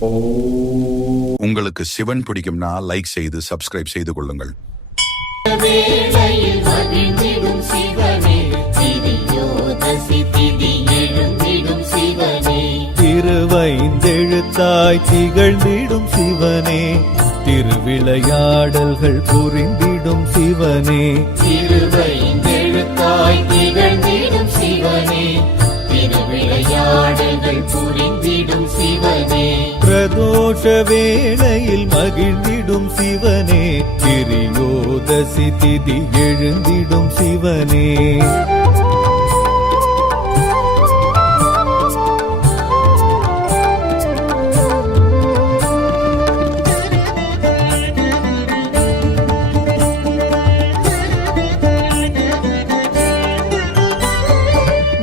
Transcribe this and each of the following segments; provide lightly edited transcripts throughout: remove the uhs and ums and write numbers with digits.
உங்களுக்கு சிவன் பிடிக்கும்னா லைக் செய்து சப்ஸ்கிரைப் செய்து கொள்ளுங்கள். திருவைந்தெழுத்தாய் திகழ்ந்திடும் சிவனே, திருவிளையாடல்கள் புரிந்திடும் சிவனே. திருவைந்தெழுத்தாய் திகழ்ந்திடும் சிவனே, திருவிளையாடல்கள் புரிந்திடும் சிவனே. பிரதோஷ வேளையில் மகிழ்ந்திடும் சிவனே, திரியோதசி திதி எழுந்திடும் சிவனே.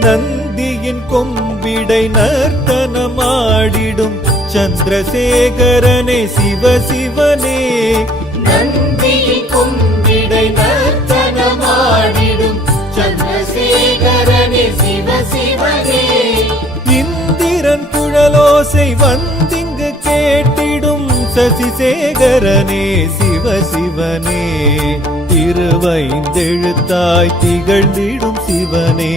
நந்தியின் கொம்பிடை நர்த்தனமாடிடும் சந்திரசேகரனே சிவசிவனே. நந்தியின் கொம்பிடை நர்த்தனமாடிடும் சந்திரசேகரனே சிவசிவனே. இந்திரன் குழலோசை வந்திங்கு கேட்டிடும் சசிசேகரனே சிவசிவனே. திருவைந்தெழுத்தாய் திகழ்ந்திடும் சிவனே,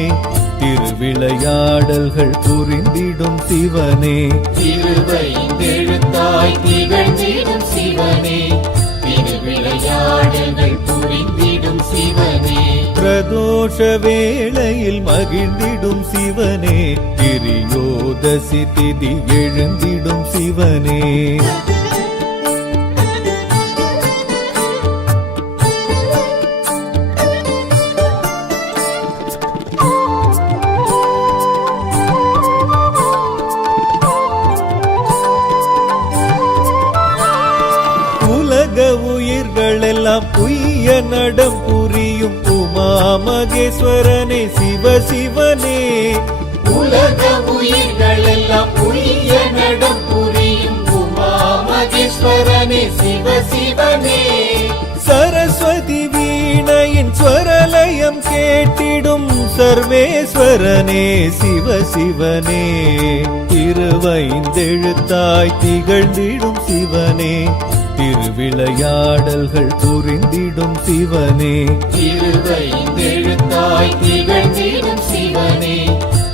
திருவிளையாடல்கள் புரிந்திடும் சிவனே. திருவைந்தெழுத்தாய் திகழ்ந்திடும் சிவனே, திருவிளையாடல்கள் புரிந்திடும் சிவனே. பிரதோஷ வேளையில் மகிழ்ந்திடும் சிவனே, திரியோதசி திதி எழுந்திடும் சிவனே. உயிர்களெல்லாம் உய்ய நடம் புரியும் உமா மகேஸ்வரனே சிவசிவனே. உலக உயிர்களெல்லாம் உய்ய நடம் புரியும் உமா மகேஸ்வரனே சிவசிவனே. சரஸ்வதி வீணையின் ஸ்வரலயம் கேட்டிடும் சர்வேஸ்வரனே சிவசிவனே. திருவைந்தெழுத்தாய் திகழ்ந்திடும் சிவனே, திருவிளையாடல்கள் புரிந்திடும் சிவனே. திருவைந்தெழுத்தாய் திகழ்ந்திடும் சிவனே,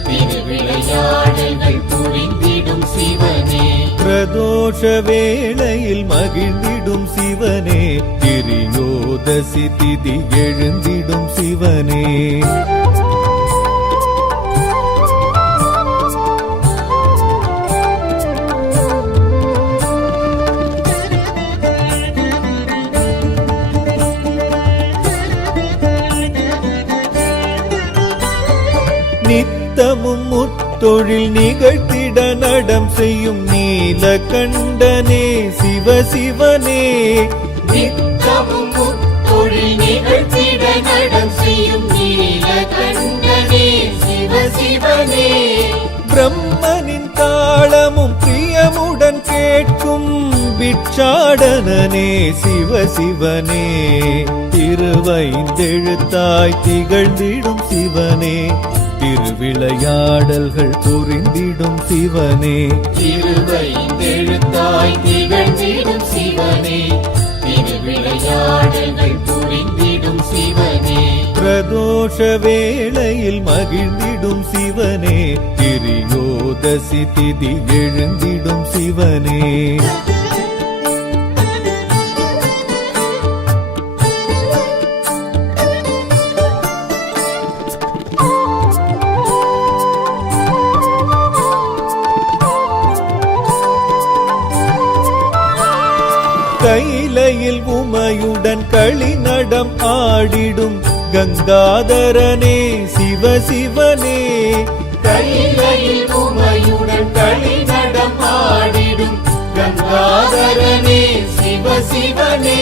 திருவிளையாடல்கள் புரிந்திடும் சிவனே. பிரதோஷ வேளையில் மகிழ்ந்திடும் சிவனே, திரியோதசி திதி எழுந்திடும் சிவனே. நித்தமும் முத்தொழில் நிகழ்த்திட நடம் செய்யும் நீலகண்டனே சிவசிவனே. நித்தமும் முத்தொழில் நிகழ்த்திட நடம் செய்யும் நீலகண்டனே சிவசிவனே. பிரம்மனின் தாளமும் பிரியமுடன் கேட்கும் பிட்சாடனே சிவசிவனே. திருவைந்தெழுத்தாய் திகழ்ந்திடும் சிவனே, திருவிளையாடல்கள் புரிந்திடும் சிவனே. திருவைந்தெழுத்தாய் திகழ்ந்திடும் சிவனே, திருவிளையாடல்கள் புரிந்திடும் சிவனே. பிரதோஷ வேளையில் மகிழ்ந்திடும் சிவனே, திரியோதசி திதி எழுந்திடும் சிவனே. கைலையில் உமையுடன் களிநடம் ஆடிடும் கங்காதரனே சிவசிவனே. கைலையில் உமையுடன் களிநடம் ஆடிடும் கங்காதரனே சிவசிவனே.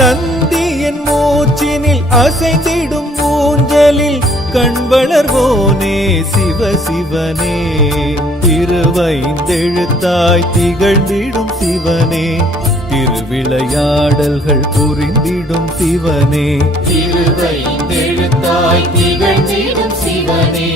நந்தியின் மூச்சினில் அசைந்திடும் ஊஞ்சலில் கண்வளர்வோனே சிவசிவனே. திருவைந்தெழுத்தாய் திகழ்ந்திடும் சிவனே, திருவிளையாடல்கள் புரிந்திடும் சிவனே. திருவைந்தெழுத்தாய் திகழ்ந்திடும் சிவனே,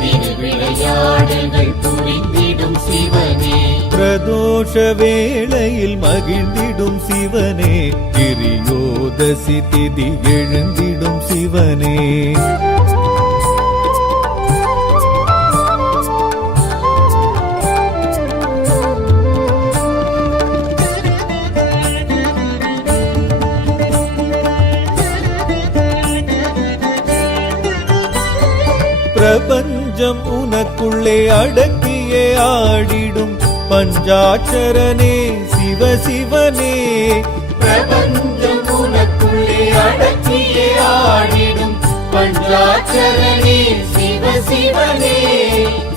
திருவிளையாடல்கள் புரிந்திடும் சிவனே பிரதோஷ வேளையில் மகிழ்ந்திடும் சிவனே திரியோதசி திதி எழுந்திடும் சிவனே பிரபஞ்சம் உனக்குள்ளே அடக்கியே ஆடிடும் பஞ்சாட்சரனே சிவசிவனே பிரபஞ்சம் உனக்குள்ளே அடக்கியே ஆடிடும் பஞ்சாட்சரனே சிவசிவனே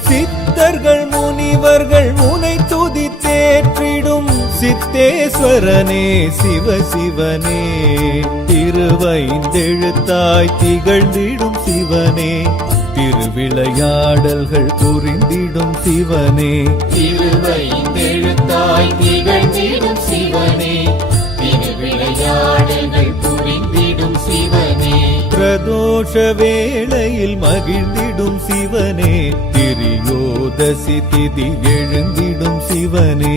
சித்தர்கள் முனிவர்கள் உனை துதித்தேற்றிடும் சித்தேஸ்வரனே சிவசிவனே திருவைந்தெழுத்தாய் திகழ்ந்திடும் சிவனே திருவிளையாடல்கள் புரிந்திடும் சிவனே திருவைந்தெழுத்தாய் திகழ்ந்திடும் சிவனே திருவிளையாடல்கள் புரிந்திடும் சிவனே பிரதோஷ வேளையில் மகிழ்ந்திடும் சிவனே திரியோதசி திதி எழுந்திடும் சிவனே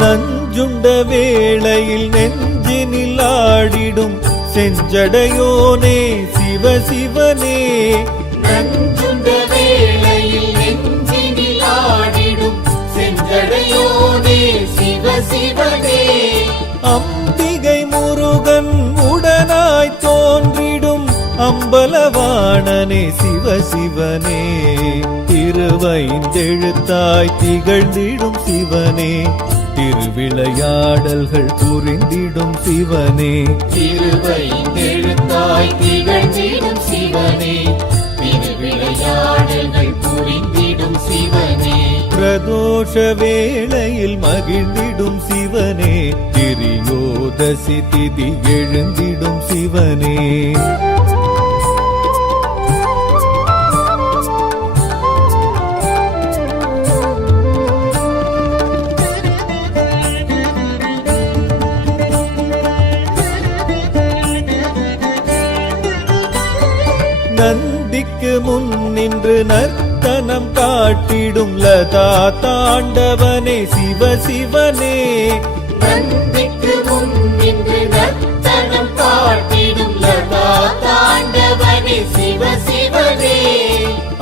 நஞ்சுண்ட வேளையில் நெஞ்சினில் ஆடிடும் செஞ்சடையோனே சிவசிவனே நஞ்சுண்ட வேளையில் நெஞ்சினில் ஆடிடும் செஞ்சடையோனே சிவசிவனே அம்பிகை முருகன் உடனாய் தோன்றிடும் அம்பலவாணனே சிவசிவனே திருவைந்தெழுத்தாய் திகழ்ந்திடும் சிவனே திருவிளையாடல்கள் புரிந்திடும் சிவனே திருவைந்தெழுத்தாய் திகழ்ந்திடும் சிவனே திருவிளையாடல்கள் புரிந்திடும் சிவனே பிரதோஷ வேளையில் மகிழ்ந்திடும் சிவனே திரியோதசி திதி எழுந்திடும் சிவனே நந்திக்கு முன் நின்று நர்த்தனம் காட்டிடும் லதா தாண்டவனே சிவசிவனே நந்திக்கு முன் நின்று நர்த்தனம் காட்டிடும் லதா தாண்டவனே சிவசிவனே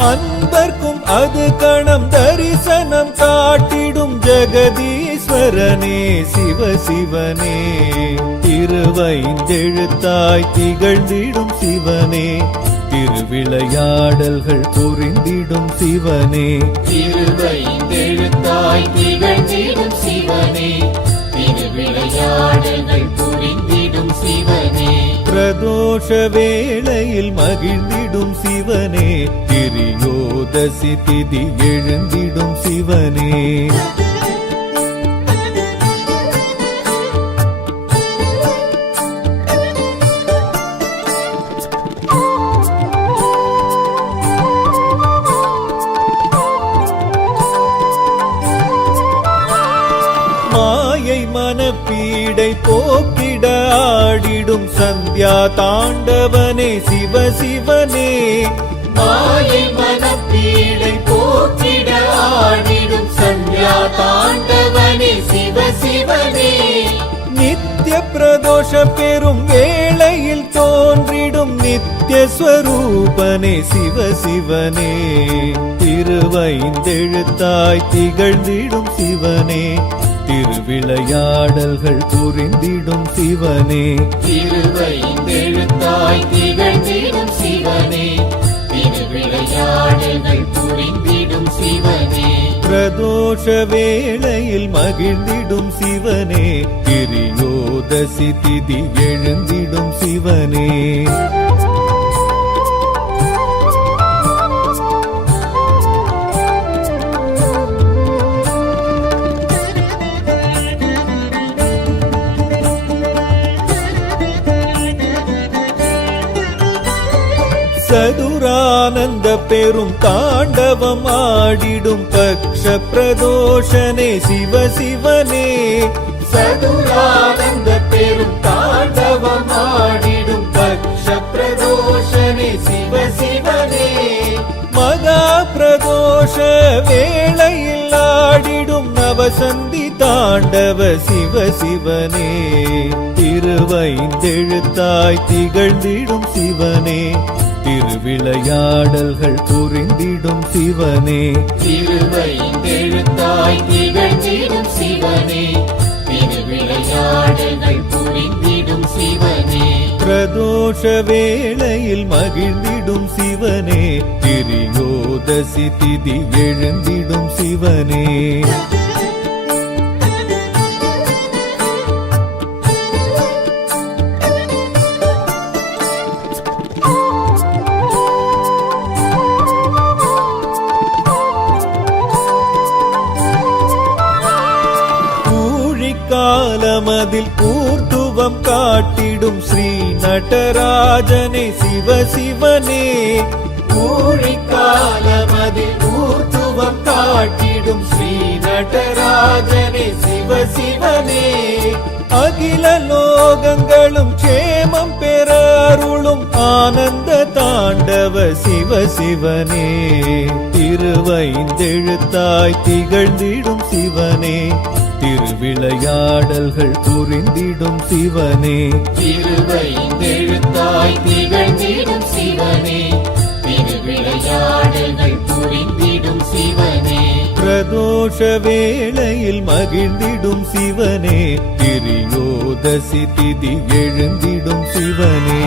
அன்பர்க்கும் அது கணம் தரிசனம் காட்டிடும் ஜெகதீஸ்வரனே சிவசிவனே திருவைந்தெழுத்தாய் திகழ்ந்திடும் சிவனே திருவிளையாடல்கள் புரிந்திடும் சிவனே திருவைந்தெழுத்தாய் திகழ்ந்திடும் சிவனே திருவிளையாடல்கள் புரிந்திடும் சிவனே பிரதோஷ வேளையில் மகிழ்ந்திடும் சிவனே திரியோதசி திதி எழுந்திடும் சிவனே மாயை மனப்பீடை போக்கிட ஆடிடும் சந்தியா தாண்டவனே சிவசிவனே மாயை மனப்பீடை போக்கிட ஆடிடும் சந்தியா தாண்டவனே சிவசிவனே நித்ய பிரதோஷ பெரும் வேளையில் தோன்றிடும் நித்ய ஸ்வரூபனே சிவசிவனே திருவைந்தெழுத்தாய் திகழ்ந்திடும் சிவனே திருவிளையாடல்கள் புரிந்திடும் சிவனே திருவைந்தெழுத்தாய் திகழ்ந்திடும் சிவனே திருவிளையாடல்கள் புரிந்திடும் சிவனே பிரதோஷ வேளையில் மகிழ்ந்திடும் சிவனே திரியோதசி திதி எழுந்திடும் சிவனே சதுரானந்த பெரும் தாண்டவம் ஆடிடும் பக்ஷ பிரதோஷனே சிவ சிவனே. சதுரானந்த பெரும் தாண்டவம் ஆடிடும் பக்ஷ பிரதோஷனே சிவ சிவனே. மகா பிரதோஷ வேளையில் ஆடிடும் நவசந்தி தாண்டவ சிவ சிவனே. திருவைந்தெழுத்தாய் திகழ்ந்திடும் சிவனே, திருவிளையாடல்கள் புரிந்திடும் சிவனே. திருவைந்தெழுத்தாய் திகழ்ந்திடும் சிவனே, திருவிளையாடல்கள் புரிந்திடும் சிவனே. பிரதோஷ வேளையில் மகிழ்ந்திடும் சிவனே, திரியோதசி திதி எழுந்திடும் சிவனே. காலமதில் கூர்த்துவம் காட்டிடும் ஸ்ரீ நடராஜனே சிவ சிவனே. ஊழிக்காலமதில் ஊர்த்துவம் காட்டிடும் ஸ்ரீ நடராஜனே சிவ சிவனே. அகில லோகங்களும் க்ஷேமம் பெற அருளும் ஆனந்த தாண்டவ சிவ சிவனே. திருவைந்தெழுத்தாய் திகழ்ந்திடும் சிவனே, திருவிளையாடல்கள் புரிந்திடும் சிவனே. திருவைந்தெழுத்தாய் திகழ்ந்திடும் சிவனே, திருவிளையாடல்கள் புரிந்திடும் சிவனே. பிரதோஷ வேளையில் மகிழ்ந்திடும் சிவனே, திரியோதசி திதி எழுந்திடும் சிவனே.